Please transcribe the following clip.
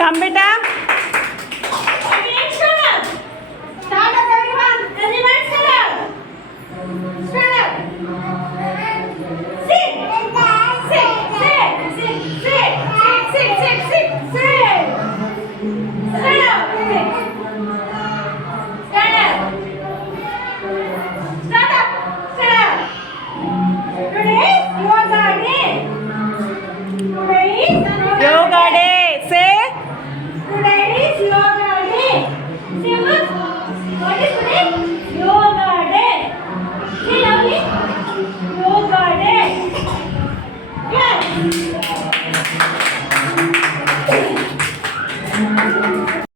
Come, beta. Stand up, everyone. Everyone stand up. Stand up. Sit. Sit. Sit. Sit. Sit. Sit. Sit. Sit. Sit. Stand up. Stand up. Stand up. Stand up. Today is yoga day. Today is Yoga day. Say. Today is yoga day. Say what? What is today? Yoga day. Say loudly. Yoga day. Yes.